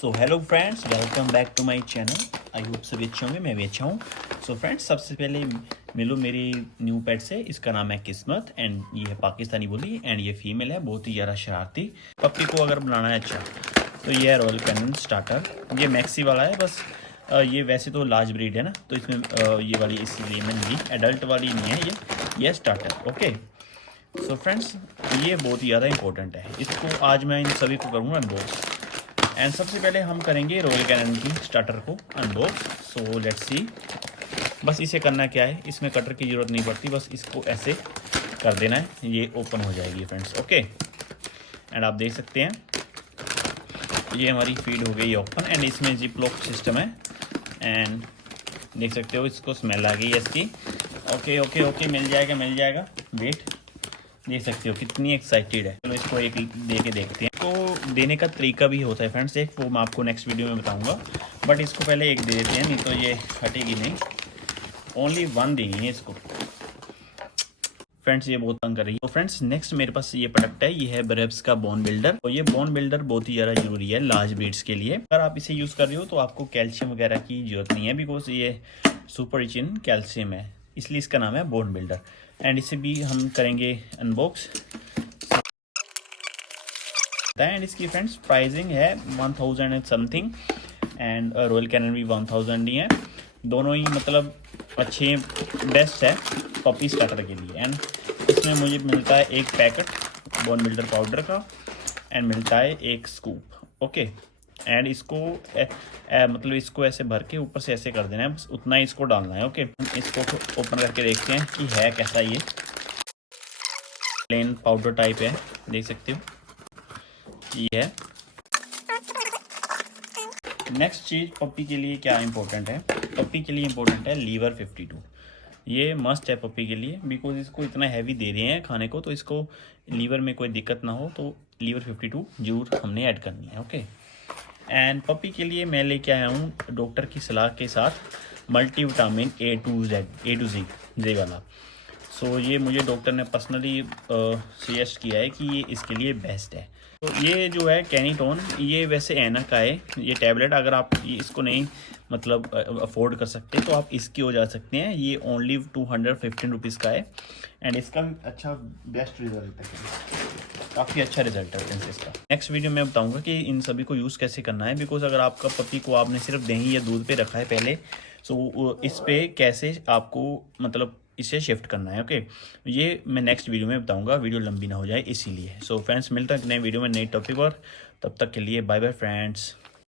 So hello friends, welcome back to my channel. I hope सभी अच्छे होंगे, मैं भी अच्छा हूँ। सो फ्रेंड्स, सबसे पहले मिलो मेरी न्यू पेट से। इसका नाम है किस्मत एंड ये है पाकिस्तानी बुली एंड ये फीमेल है, बहुत ही ज़्यादा शरारती। पप्पी को अगर बनाना है अच्छा तो ये है रॉयल कैनन स्टार्टर। ये मैक्सी वाला है बस। ये वैसे तो लार्ज ब्रीड है ना, तो इसमें ये वाली इसलिए मैंने ली। एडल्ट वाली नहीं है ये स्टार्टर। ओके सो फ्रेंड्स, ये बहुत ही ज़्यादा इंपॉर्टेंट है। इसको आज मैं इन सभी को करूँगा अनबॉक्स। एंड सबसे पहले हम करेंगे रॉयल कैनन की स्टार्टर को अनबॉक्स। So let's see. बस इसे करना क्या है, इसमें कटर की ज़रूरत नहीं पड़ती, बस इसको ऐसे कर देना है, ये ओपन हो जाएगी फ्रेंड्स। ओके एंड आप देख सकते हैं ये हमारी फीड हो गई ओपन एंड इसमें जिप लॉक सिस्टम है। एंड देख सकते हो इसको स्मेल आ गई है इसकी। ओके ओके ओके, मिल जाएगा। वेट, देख सकते हो कितनी एक्साइटेड है। चलो इसको एक दे के देखते हैं। तो देने का तरीका भी होता है फ्रेंड्स, एक वो मैं आपको नेक्स्ट वीडियो में बताऊंगा, बट इसको पहले एक दे देते हैं, नहीं तो ये हटेगी नहीं। ओनली वन देनी है इसको फ्रेंड्स, ये बहुत तंग कर रही है। तो फ्रेंड्स नेक्स्ट मेरे पास ये प्रोडक्ट है, ये है ब्रेब्स का बोन बिल्डर। तो ये बोन बिल्डर बहुत ही ज़्यादा जरूरी है लार्ज ब्रीड्स के लिए। अगर आप इसे यूज़ कर रहे हो तो आपको कैल्शियम वगैरह की जरूरत नहीं है, बिकॉज ये सुपर रिच इन कैल्शियम है, इसलिए इसका नाम है बोन बिल्डर। एंड इसे भी हम करेंगे अनबॉक्स। एंड इसकी फ्रेंड्स प्राइसिंग है 1000 and something and Royal Canin भी 1000 ही है। दोनों ही मतलब अच्छे बेस्ट है पपी स्टार्टर के लिए। एंड इसमें मुझे मिलता है एक पैकेट बोन बिल्डर पाउडर का एंड मिलता है एक स्कूप। ओके एंड इसको मतलब इसको ऐसे भर के ऊपर से ऐसे कर देना है, बस उतना ही इसको डालना है। ओके इसको ओपन करके देखते हैं कि है कैसा। ये प्लेन पाउडर टाइप है, देख सकते हो ये है। नेक्स्ट चीज़ पप्पी के लिए क्या इंपॉर्टेंट है, पप्पी के लिए इंपॉर्टेंट है लीवर 52। ये मस्ट है पप्पी के लिए, बिकॉज इसको इतना हैवी दे रहे हैं खाने को, तो इसको लीवर में कोई दिक्कत ना हो, तो लीवर 52 जरूर हमने ऐड करनी है। ओके एंड पप्पी के लिए मैं लेके आया हूँ डॉक्टर की सलाह के साथ multi vitamin A to Z वाला। सो ये मुझे डॉक्टर ने पर्सनली सजेस्ट किया है कि ये इसके लिए बेस्ट है। तो ये जो है कैनीटोन, ये वैसे एना का है ये टैबलेट। अगर आप इसको नहीं मतलब अफोर्ड कर सकते तो आप इसकी हो जा सकते हैं। ये ओनली 215 रुपीज़ का है एंड इसका भी अच्छा बेस्ट रिजल्ट है, काफ़ी अच्छा रिजल्ट है फ्रेंड्स इसका। नेक्स्ट वीडियो में बताऊंगा कि इन सभी को यूज़ कैसे करना है, बिकॉज अगर आपका पपी को आपने सिर्फ दही या दूध पे रखा है पहले, सो इस पे कैसे आपको मतलब इसे शिफ्ट करना है। ओके ये मैं नेक्स्ट वीडियो में बताऊंगा, वीडियो लंबी ना हो जाए इसीलिए। सो फ्रेंड्स मिलता है नए वीडियो में नई टॉपिक पर, तब तक के लिए बाय बाय फ्रेंड्स।